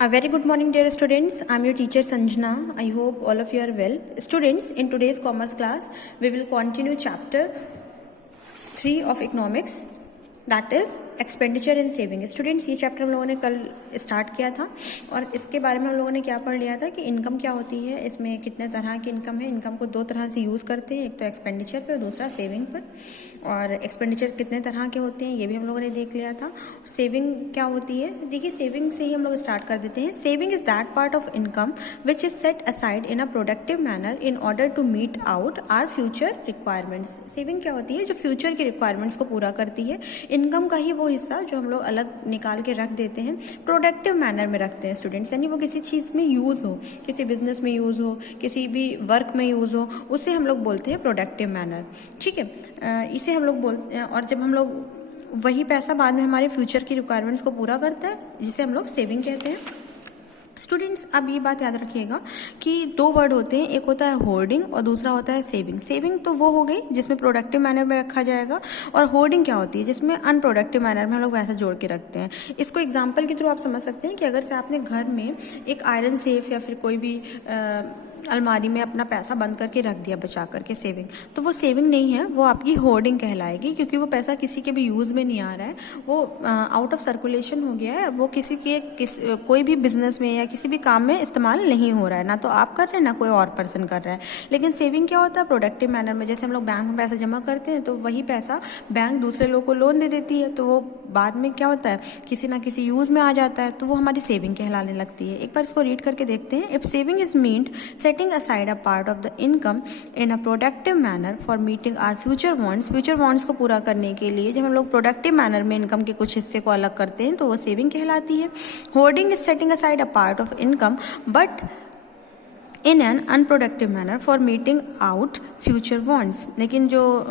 A very good morning, dear students. I am your teacher Sanjana. I hope all of you are well. Students, in today's commerce class, we will continue chapter 3 of economics, that is expenditure and saving. Students, ये chapter हम लोगों ने कल start किया था और इसके बारे में हम लोगों ने क्या पढ़ लिया था कि इनकम क्या होती है, इसमें कितने तरह की इनकम है। इनकम को दो तरह से यूज़ करते हैं, एक तो एक्सपेंडिचर पे और दूसरा सेविंग पर। और एक्सपेंडिचर कितने तरह के होते हैं ये भी हम लोगों ने देख लिया था। सेविंग क्या होती है, देखिए सेविंग से ही हम लोग स्टार्ट कर देते हैं। Saving is that part of income which is set aside in a productive manner in order to meet out our future requirements. Saving क्या होती है, जो फ्यूचर की रिक्वायरमेंट्स को पूरा करती है। इनकम का ही वो हिस्सा जो हम लोग अलग निकाल के रख देते हैं, प्रोडक्टिव मैनर में रखते हैं स्टूडेंट्स, यानी वो किसी चीज़ में यूज़ हो, किसी बिजनेस में यूज़ हो, किसी भी वर्क में यूज़ हो, उसे हम लोग बोलते हैं प्रोडक्टिव मैनर। ठीक है, इसे हम लोग बोलते हैं। और जब हम लोग वही पैसा बाद में हमारे फ्यूचर की रिक्वायरमेंट्स को पूरा करता है, जिसे हम लोग सेविंग कहते हैं। स्टूडेंट्स, अब ये बात याद रखिएगा कि दो वर्ड होते हैं, एक होता है होर्डिंग और दूसरा होता है सेविंग। सेविंग तो वो हो गई जिसमें प्रोडक्टिव मैनर में रखा जाएगा, और होर्डिंग क्या होती है, जिसमें अनप्रोडक्टिव मैनर में हम लोग पैसा जोड़ के रखते हैं। इसको एग्जांपल के थ्रू आप समझ सकते हैं कि अगर से आपने घर में एक आयरन सेफ या फिर कोई भी अलमारी में अपना पैसा बंद करके रख दिया बचा करके सेविंग, तो वो सेविंग नहीं है, वो आपकी होर्डिंग कहलाएगी, क्योंकि वो पैसा किसी के भी यूज़ में नहीं आ रहा है, वो आउट ऑफ सर्कुलेशन हो गया है, वो किसी के कोई भी बिजनेस में या किसी भी काम में इस्तेमाल नहीं हो रहा है, ना तो आप कर रहे हैं ना कोई और पर्सन कर रहा है। लेकिन सेविंग क्या होता है, प्रोडक्टिव मैनर में। जैसे हम लोग बैंक में पैसा जमा करते हैं तो वही पैसा बैंक दूसरे लोग को लोन दे देती है, तो वो बाद में क्या होता है, किसी ना किसी यूज़ में आ जाता है, तो वो हमारी सेविंग कहलाने लगती है। एक बार इसको रीड करके देखते हैं। If saving is meant setting aside a part of the income in a productive manner for meeting our future wants। Future wants को पूरा करने के लिए जब हम लोग प्रोडक्टिव मैनर में इनकम के कुछ हिस्से को अलग करते हैं तो वो सेविंग कहलाती है। Hoarding is setting aside a part of income but in an unproductive manner for meeting out future wants. लेकिन जो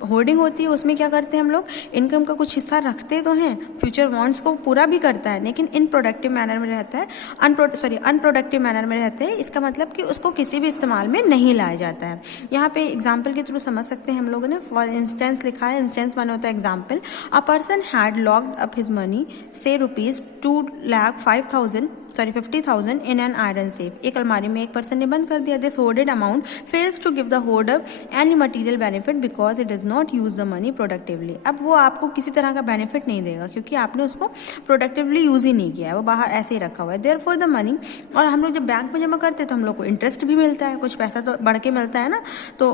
होर्डिंग होती है उसमें क्या करते हैं हम लोग, इनकम का कुछ हिस्सा रखते तो हैं, फ्यूचर वॉन्ट्स को पूरा भी करता है, लेकिन इन प्रोडक्टिव मैनर में रहता है, अनप्रोडक्टिव मैनर में रहते हैं। इसका मतलब कि उसको किसी भी इस्तेमाल में नहीं लाया जाता है। यहाँ पे एग्जाम्पल के थ्रू समझ सकते हैं हम लोगों ने। फॉर इंस्टेंस लिखा है, इंस्टेंस माने होता है example. A person had locked up his money से ₹2,05,000 इन एन आयरन सेफ। एक अलमारी में एक पर्सन ने बंद कर दिया। This hoarded amount fails to give the hoarder any material benefit because it does not use the money productively. अब वो आपको किसी तरह का बेनिफिट नहीं देगा क्योंकि आपने उसको प्रोडक्टिवली यूज ही नहीं किया है, वो बाहर ऐसे ही रखा हुआ है। देयर फॉर द मनी, और हम लोग जब बैंक में जमा करते हैं तो हम लोग को इंटरेस्ट भी मिलता है, कुछ पैसा तो बढ़ के मिलता है ना, तो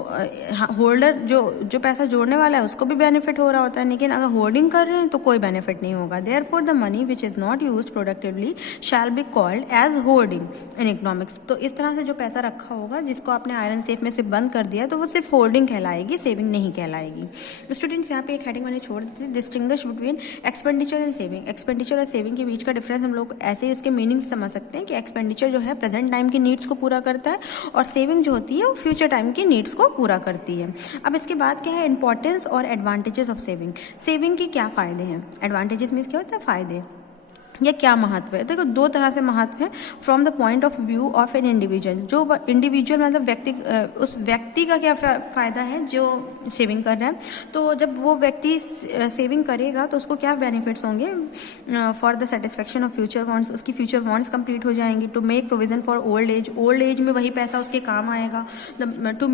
होल्डर जो पैसा जोड़ने वाला है उसको भी बेनिफिट हो रहा होता है। लेकिन अगर होर्डिंग कर रहे हैं तो कोई बेनिफिट नहीं होगा। Therefore the money which is not use productively shall be called as hoarding in economics. तो इस तरह से जो पैसा रखा होगा जिसको आपने आयरन सेफ में से बंद कर दिया तो वो सिर्फ होर्डिंग कहलाएगी, सेविंग नहीं कहलाएगी। स्टूडेंट्स, यहाँ पे एक हेडिंग मैंने छोड़ दी थी, distinguish between expenditure and saving. Expenditure और सेविंग के बीच का डिफरेंस हम लोग ऐसे ही उसके मीनिंग समझ सकते हैं कि एक्सपेंडिचर जो है प्रेजेंट टाइम की नीड्स को पूरा करता है और सेविंग जो होती है वो फ्यूचर टाइम की नीड्स को पूरा करती है। अब इसके बाद क्या है, इंपॉर्टेंस और एडवांटेजेस ऑफ सेविंग। सेविंग के क्या फायदे हैं, एडवांटेजेस मीन्स क्या होता है, फायदे या क्या महत्व है। देखो दो तरह से महत्व है from the point of view of an individual. जो इंडिविजुअल मतलब व्यक्ति, उस व्यक्ति का क्या फ़ायदा है जो सेविंग कर रहा है। तो जब वो व्यक्ति सेविंग करेगा तो उसको क्या बेनिफिट्स होंगे, for the satisfaction of future wants, उसकी फ्यूचर वॉन्ट्स कंप्लीट हो जाएंगी। To make provision for old age, old age में वही पैसा उसके काम आएगा। To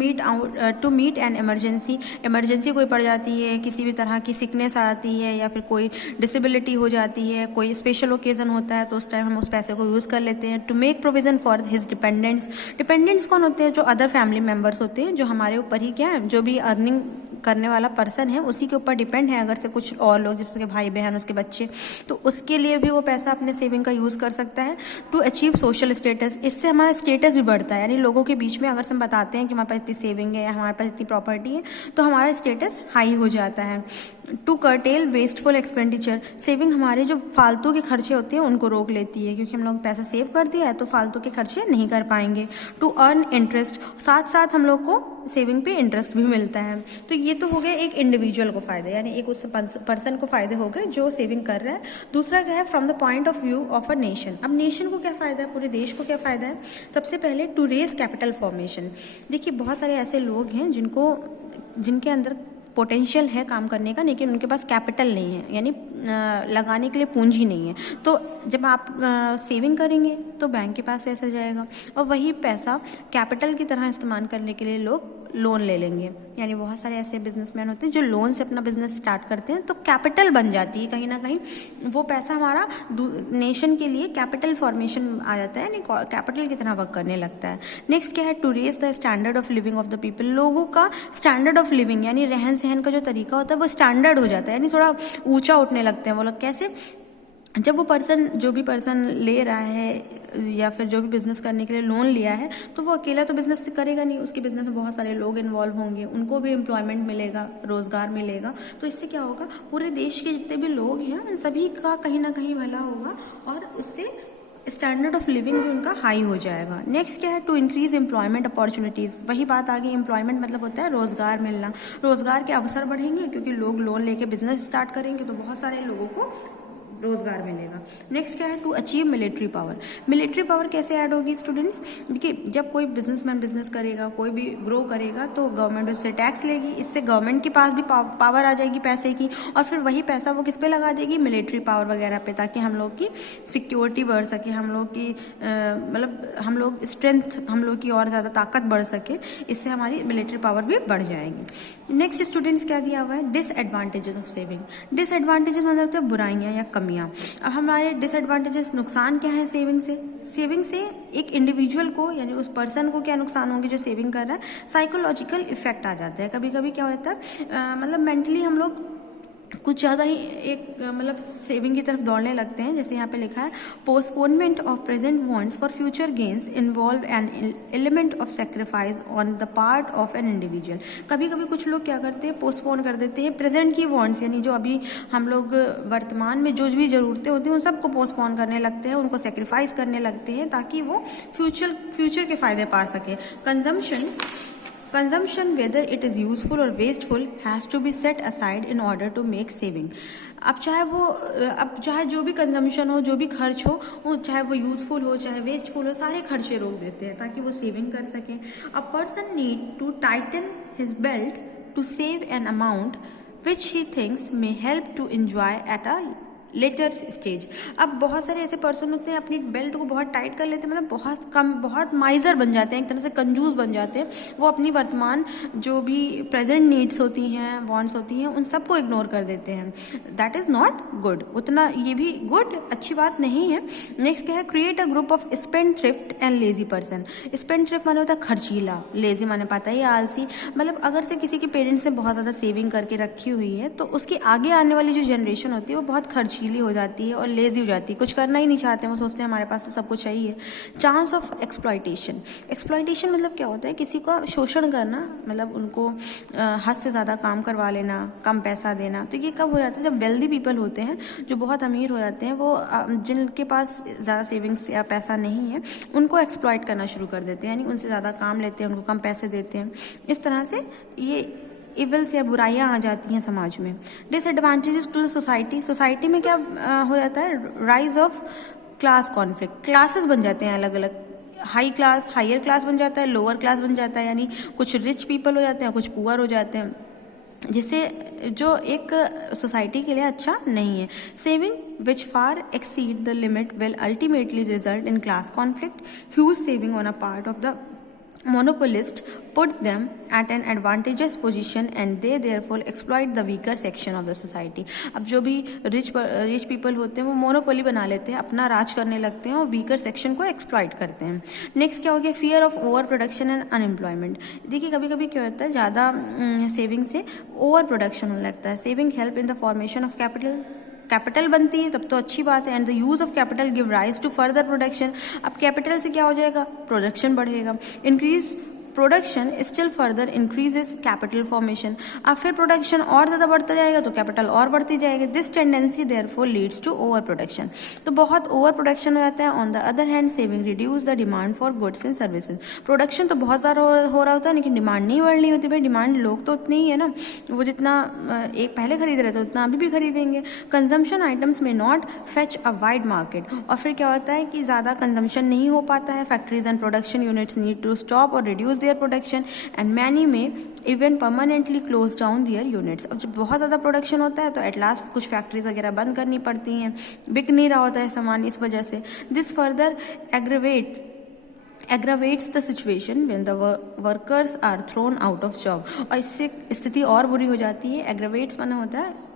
meet an emergency, emergency कोई पड़ जाती है, किसी भी तरह की सिकनेस आती है या फिर कोई डिसेबिलिटी हो जाती है, कोई स्पेशल ओकेजन होता है तो उस टाइम हम उस पैसे को यूज़ कर लेते हैं। To make provision for his dependents, dependents कौन होते हैं, जो अदर फैमिली मेम्बर्स होते हैं, जो हमारे ऊपर ही क्या है, जो भी अर्निंग करने वाला पर्सन है उसी के ऊपर डिपेंड है। अगर से कुछ और लोग जैसे उसके भाई बहन, उसके बच्चे, तो उसके लिए भी वो पैसा अपने सेविंग का यूज़ कर सकता है। टू अचीव सोशल स्टेटस, इससे हमारा स्टेटस भी बढ़ता है, यानी लोगों के बीच में अगर से हम बताते हैं कि हमारे पास इतनी सेविंग है या हमारे पास इतनी प्रॉपर्टी है तो हमारा स्टेटस हाई हो जाता है। To curtail wasteful expenditure, saving हमारे जो फालतू के खर्चे होते हैं उनको रोक लेती है, क्योंकि हम लोग पैसा सेव कर दिया है तो फालतू के खर्चे नहीं कर पाएंगे। टू अर्न इंटरेस्ट, साथ साथ हम लोग को सेविंग पे इंटरेस्ट भी मिलता है। तो ये तो हो गया एक इंडिविजुअल को फायदे, यानी एक उस पर्सन को फायदे हो गए जो सेविंग कर रहा है। दूसरा क्या है, from the point of view of a nation. अब नेशन को क्या फायदा है, पूरे देश को क्या फायदा है। सबसे पहले टू रेज कैपिटल फॉर्मेशन। देखिए बहुत सारे ऐसे लोग हैं जिनके अंदर पोटेंशियल है काम करने का, लेकिन उनके पास कैपिटल नहीं है, यानी लगाने के लिए पूंजी नहीं है। तो जब आप सेविंग करेंगे तो बैंक के पास पैसा जाएगा और वही पैसा कैपिटल की तरह इस्तेमाल करने के लिए लोग लोन ले लेंगे। यानी बहुत सारे ऐसे बिजनेसमैन होते हैं जो लोन से अपना बिजनेस स्टार्ट करते हैं, तो कैपिटल बन जाती है कहीं ना कहीं, वो पैसा हमारा नेशन के लिए कैपिटल फॉर्मेशन आ जाता है, यानी कैपिटल की तरह वर्क करने लगता है। नेक्स्ट क्या है, to raise the standard of living of the people. लोगों का स्टैंडर्ड ऑफ लिविंग यानी रहन सहन का जो तरीका होता है वो स्टैंडर्ड हो जाता है, यानी थोड़ा ऊंचा उठने लगते हैं वो लोग। कैसे? जब वो पर्सन, जो भी पर्सन ले रहा है या फिर जो भी बिजनेस करने के लिए लोन लिया है, तो वो अकेला तो बिजनेस करेगा नहीं, उसके बिजनेस में बहुत सारे लोग इन्वॉल्व होंगे, उनको भी एम्प्लॉयमेंट मिलेगा, रोजगार मिलेगा। तो इससे क्या होगा, पूरे देश के जितने भी लोग हैं उन सभी का कहीं ना कहीं भला होगा और उससे स्टैंडर्ड ऑफ लिविंग भी उनका हाई हो जाएगा। नेक्स्ट क्या है, टू इंक्रीज एम्प्लॉयमेंट अपॉर्चुनिटीज़। वही बात आ गई, एम्प्लॉयमेंट मतलब होता है रोजगार मिलना, रोजगार के अवसर बढ़ेंगे क्योंकि लोग लोन लेके बिजनेस स्टार्ट करेंगे तो बहुत सारे लोगों को रोजगार मिलेगा। नेक्स्ट क्या है, to achieve military power. Military power कैसे ऐड होगी स्टूडेंट्स? देखिए, जब कोई बिजनेसमैन बिजनेस करेगा, कोई भी ग्रो करेगा तो गवर्नमेंट उससे टैक्स लेगी, इससे गवर्नमेंट के पास भी पावर आ जाएगी पैसे की, और फिर वही पैसा वो किस पे लगा देगी, मिलिट्री पावर वगैरह पे, ताकि हम लोग की सिक्योरिटी बढ़ सके, हम लोग की मतलब हम लोग स्ट्रेंथ, हम लोग की और ज़्यादा ताकत बढ़ सके, इससे हमारी मिलिट्री पावर भी बढ़ जाएगी। नेक्स्ट स्टूडेंट्स क्या दिया हुआ है, डिसएडवांटेजेस ऑफ सेविंग। डिसएडवांटेजेस मतलब होते हैं बुराइयाँ या कमियाँ। अब हमारे डिसएडवांटेजेस, नुकसान क्या है सेविंग से? सेविंग से एक इंडिविजुअल को यानी उस पर्सन को क्या नुकसान होंगे जो सेविंग कर रहा है, साइकोलॉजिकल इफेक्ट आ जाता है। कभी कभी क्या होता है, मतलब मेंटली हम लोग कुछ ज़्यादा ही एक मतलब सेविंग की तरफ दौड़ने लगते हैं। जैसे यहाँ पे लिखा है, postponement of present wants for future gains involve an element of sacrifice on the part of an individual. कभी कभी कुछ लोग क्या करते हैं, पोस्टपोन कर देते हैं प्रेजेंट की वांट्स, यानी जो अभी हम लोग वर्तमान में जो भी ज़रूरतें होती हैं उन सबको पोस्टपोन करने लगते हैं, उनको सेक्रीफाइस करने लगते हैं ताकि वो फ्यूचर के फायदे पा सके। Consumption, whether it is useful or wasteful, has to be set aside in order to make saving. अब चाहे जो भी कंजम्पशन हो, जो भी खर्च हो, वो चाहे वो यूजफुल हो चाहे वेस्टफुल हो, सारे खर्चे रोक देते हैं ताकि वो सेविंग कर सकें। A person need to tighten his belt to save an amount which he thinks may help to enjoy at a later stage. अब बहुत सारे ऐसे पर्सन होते हैं अपनी बेल्ट को बहुत टाइट कर लेते हैं, मतलब बहुत माइजर बन जाते हैं, एक तरह से कंजूस बन जाते हैं। वो अपनी वर्तमान जो भी प्रेजेंट नीड्स होती हैं, वांट्स होती हैं, उन सबको इग्नोर कर देते हैं। दैट इज़ नॉट गुड, उतना ये भी अच्छी बात नहीं है। नेक्स्ट क्या है, create a group of spend thrift and lazy person. Spend thrift माने होता है खर्चीला, लेजी माने पाता है आलसी। मतलब अगर से किसी के पेरेंट्स ने बहुत ज़्यादा सेविंग करके रखी हुई है तो उसकी आगे आने वाली जो जनरेशन होती है वो बहुत खर्चीली हो जाती है और लेजी हो जाती है, कुछ करना ही नहीं चाहते हैं, वो सोचते हैं हमारे पास तो सब कुछ चाहिए। Chance of exploitation. एक्सप्लॉयटेशन मतलब क्या होता है, किसी का शोषण करना, मतलब उनको हद से ज़्यादा काम करवा लेना, कम पैसा देना। तो ये कब हो जाता है, जब वेल्दी पीपल होते हैं, जो बहुत अमीर हो जाते हैं, वो जिनके पास ज़्यादा सेविंग्स या पैसा नहीं है उनको एक्सप्लॉयट करना शुरू कर देते हैं, यानी उनसे ज़्यादा काम लेते हैं, उनको कम पैसे देते हैं। इस तरह से ये इवल्स या बुराइयां आ जाती हैं समाज में। Disadvantages to the society. Society में क्या हो जाता है, rise of class conflict. Classes बन जाते हैं अलग अलग, हाई क्लास, हायर क्लास बन जाता है, लोअर क्लास बन जाता है, यानी कुछ रिच पीपल हो जाते हैं, कुछ पुअर हो जाते हैं, जिससे जो एक सोसाइटी के लिए अच्छा नहीं है। Saving which far exceed the limit will ultimately result in class conflict. Huge saving on a part of the monopolist put them at an advantageous position and they therefore exploit the weaker section of the society. अब जो भी rich people होते हैं वो monopoly बना लेते हैं, अपना राज करने लगते हैं और वीकर सेक्शन को एक्सप्लॉइट करते हैं। नेक्स्ट क्या हो गया, fear of over production and unemployment. देखिए कभी कभी क्या होता है, ज़्यादा सेविंग से ओवर प्रोडक्शन होने लगता है। Saving help in the formation of capital बनती है तब तो अच्छी बात है, and the use of capital give rise to further production. अब कैपिटल से क्या हो जाएगा, प्रोडक्शन बढ़ेगा। Increase production still further increases capital formation. अब फिर प्रोडक्शन और ज़्यादा बढ़ता जाएगा तो कैपिटल और बढ़ती जाएगी। This tendency therefore leads to over production. तो बहुत ओवर प्रोडक्शन हो जाता है। On the other hand saving reduce the demand for goods and services. Production तो बहुत ज़्यादा हो रहा होता है लेकिन डिमांड नहीं बढ़ रही होती। भाई डिमांड लोग तो उतनी ही है ना, वो जितना एक पहले खरीद रहे थे उतना अभी भी खरीदेंगे। कंजम्पशन आइटम्स में not fetch a wide market. और फिर क्या होता है कि ज़्यादा कंजम्पशन नहीं हो पाता है। Factories and production units need to stop और reduce their production and many में even permanently close down their units. अब जब बहुत ज़्यादा प्रोडक्शन होता है तो एट लास्ट कुछ फैक्ट्रीज वगैरह बंद करनी पड़ती हैं, बिक नहीं रहा होता है सामान इस वजह से। This further aggravates the situation when the workers are thrown out of job। और इससे स्थिति और बुरी हो जाती है। एग्रेवेट्स माना होता है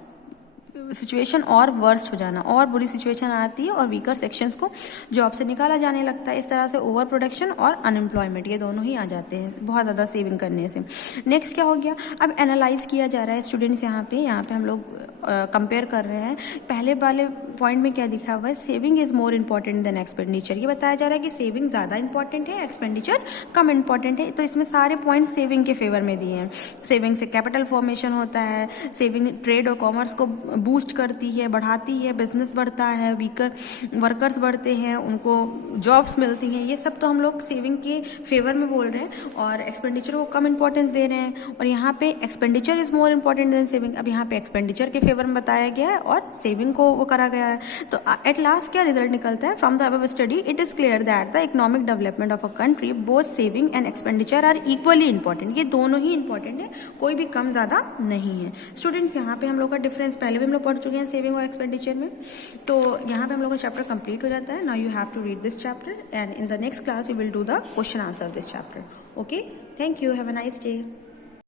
सिचुएशन और वर्स्ट हो जाना, और बुरी सिचुएशन आती है और वीकर सेक्शंस को जॉब से निकाला जाने लगता है। इस तरह से ओवर प्रोडक्शन और अनएम्प्लॉयमेंट ये दोनों ही आ जाते हैं बहुत ज़्यादा सेविंग करने से। नेक्स्ट क्या हो गया, अब एनालाइज किया जा रहा है स्टूडेंट्स। यहाँ पे हम लोग कंपेयर कर रहे हैं। पहले वाले पॉइंट में क्या दिखा हुआ है, saving is more important than expenditure. ये बताया जा रहा है कि सेविंग ज़्यादा इंपॉर्टेंट है, एक्सपेंडिचर कम इंपॉर्टेंट है। तो इसमें सारे पॉइंट सेविंग के फेवर में दिए हैं। सेविंग से कैपिटल फॉर्मेशन होता है, सेविंग ट्रेड और कॉमर्स को बूस्ट करती है, बढ़ाती है, बिजनेस बढ़ता है, वीकर वर्कर्स बढ़ते हैं, उनको जॉब्स मिलती हैं। ये सब तो हम लोग सेविंग के फेवर में बोल रहे हैं और एक्सपेंडिचर को कम इंपॉर्टेंस दे रहे हैं। और यहाँ पे expenditure is more important than saving. अब यहाँ पे एक्सपेंडिचर के फेवर में बताया गया है और सेविंग को वो करा गया है। तो एट लास्ट क्या रिजल्ट निकलता है, from the above study it is clear that the economic development of a country both saving and expenditure are equally important. ये दोनों ही इंपॉर्टेंट है, कोई भी कम ज़्यादा नहीं है। स्टूडेंट्स यहाँ पे हम लोग का डिफरेंस पहले भी हम लोग पढ़ चुके हैं सेविंग और एक्सपेंडिचर में। तो यहाँ पे हम लोग का चैप्टर कंप्लीट हो जाता है। Now you have to read this chapter and in the next class we will do the question answer of this chapter. Okay, thank you, have a nice day.